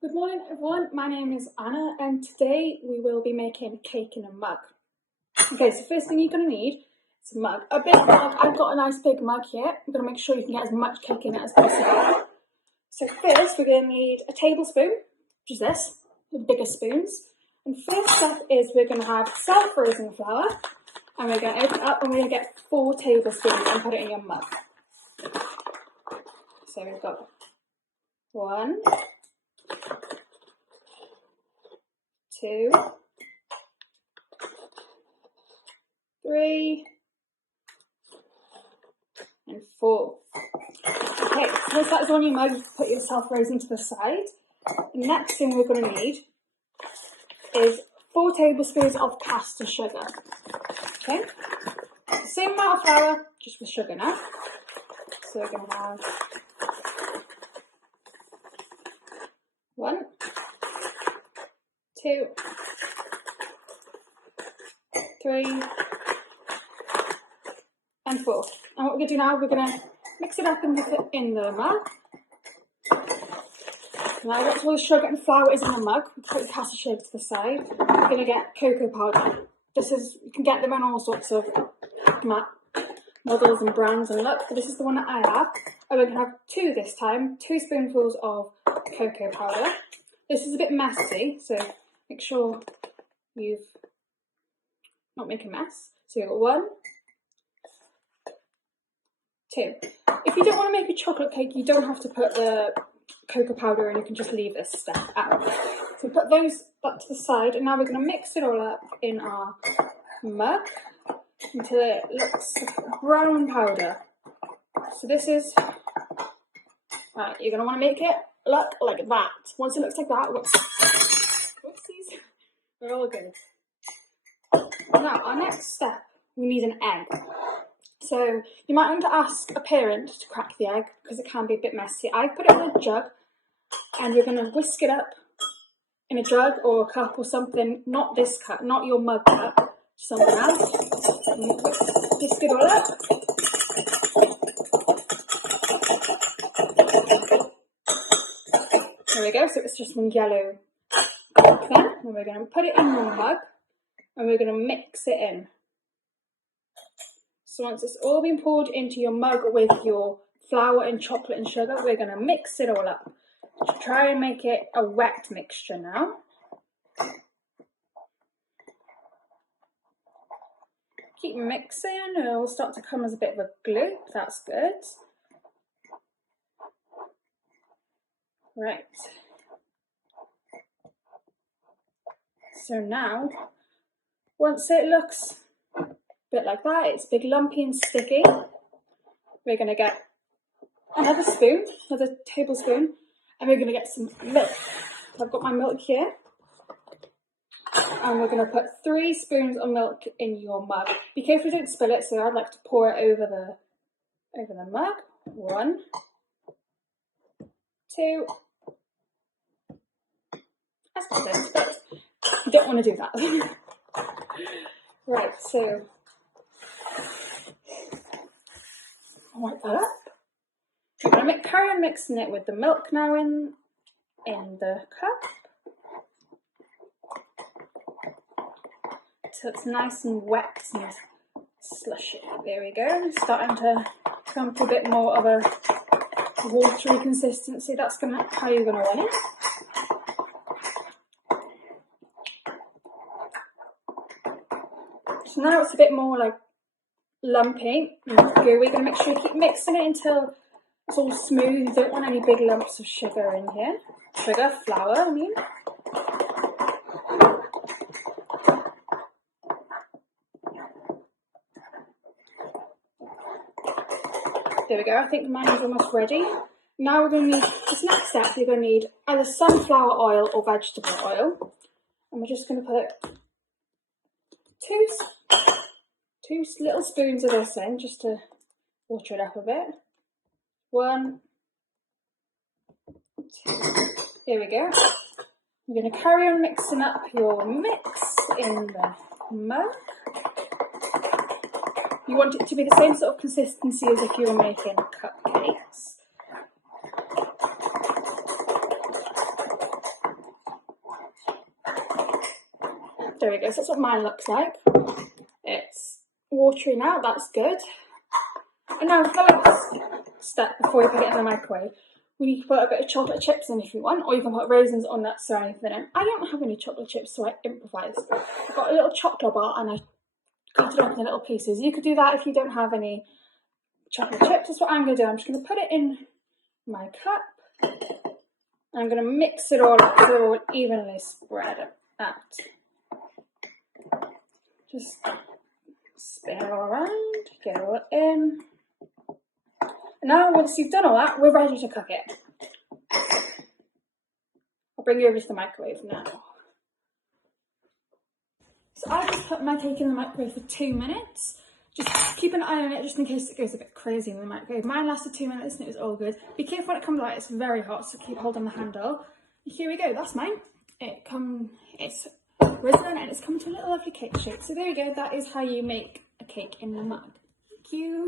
Good morning everyone, my name is Anna and today we will be making cake in a mug. Okay, so first thing you're going to need is a mug. A big mug, I've got a nice big mug here. I'm going to make sure you can get as much cake in it as possible. So first we're going to need a tablespoon, which is this, the bigger spoons. And first step is we're going to have self-frozen flour and we're going to open it up and we're going to get 4 tablespoons and put it in your mug. So we've got 1, 2, 3, and 4. Okay, so once that's on your mug, you put your self-frozen to the side. The next thing we're going to need is 4 tablespoons of caster sugar. Okay, the same amount of flour, just with sugar now. So we're going to have 1, 2, 3, and 4. And what we're going to do now, we're going to mix it up and put it in the mug. Now that's all the sugar and flour is in the mug. We put the caster sugar to the side. We're going to get cocoa powder. You can get them in all sorts of models and brands and look, but this is the one that I have. And we're going to have 2 this time, 2 spoonfuls of cocoa powder. This is a bit messy, so make sure you've not make a mess. So you've got 1, 2. If you don't want to make a chocolate cake, you don't have to put the cocoa powder in, you can just leave this step out. So put that to the side, and now we're going to mix it all up in our mug until it looks like brown powder. So this is, right, you're going to want to make it look like that. Once it looks like that, whoopsies, we're all good. Now, our next step, we need an egg. So you might want to ask a parent to crack the egg because it can be a bit messy. I put it in a jug and you're going to whisk it up in a jug or a cup or something, not this cup, not your mug cup, something else. Whisk it all up. There we go, so it's just one yellow thing. And we're going to put it in your mug and we're going to mix it in. So once it's all been poured into your mug with your flour and chocolate and sugar, we're going to mix it all up. Try and make it a wet mixture now. Keep mixing and it will start to come as a bit of a glue. That's good. Right. So now, once it looks a bit like that, it's big, lumpy and sticky, we're going to get another spoon, another tablespoon, and we're going to get some milk. So I've got my milk here, and we're going to put 3 spoons of milk in your mug. Be careful you don't spill it, so I'd like to pour it over the mug. 1, 2, that's good, but you don't want to do that. Right, so I'll wipe that up. We're going to carry on mixing it with the milk now in the cup. So it's nice and wet and slushy. There we go. It's starting to come to a bit more of a watery consistency. That's how you're going to want it. So now it's a bit more like lumpy and gooey. We're going to make sure you keep mixing it until it's all smooth. You don't want any big lumps of sugar in here. Flour, I mean. There we go, I think mine is almost ready. Now we're going to need, this next step, you're going to need either sunflower oil or vegetable oil. And we're just going to put 2 little spoons of this in, just to water it up a bit. 1, 2, there we go. You're going to carry on mixing up your mix in the mug. You want it to be the same sort of consistency as if you were making cupcakes. There we go, so that's what mine looks like. It's watery now, that's good. And now the last step before we put it in the microwave, we need to put a bit of chocolate chips in if you want, or you can put raisins or nuts or anything in. I don't have any chocolate chips, so I improvised. I've got a little chocolate bar and I cut it up into little pieces. You could do that if you don't have any chocolate chips. That's what I'm going to do. I'm just going to put it in my cup. And I'm going to mix it all up so it will evenly spread out. Just spin it all around, get it all in. And now once you've done all that, we're ready to cook it. I'll bring you over to the microwave now. So I just put my cake in the microwave for 2 minutes. Just keep an eye on it just in case it goes a bit crazy in the microwave. Mine lasted 2 minutes and it was all good. Be careful when it comes out, it's very hot, so keep holding the handle. Here we go, that's mine. It's risen and it's come to a little lovely cake shape. So there we go, that is how you make a cake in the mug. Thank you.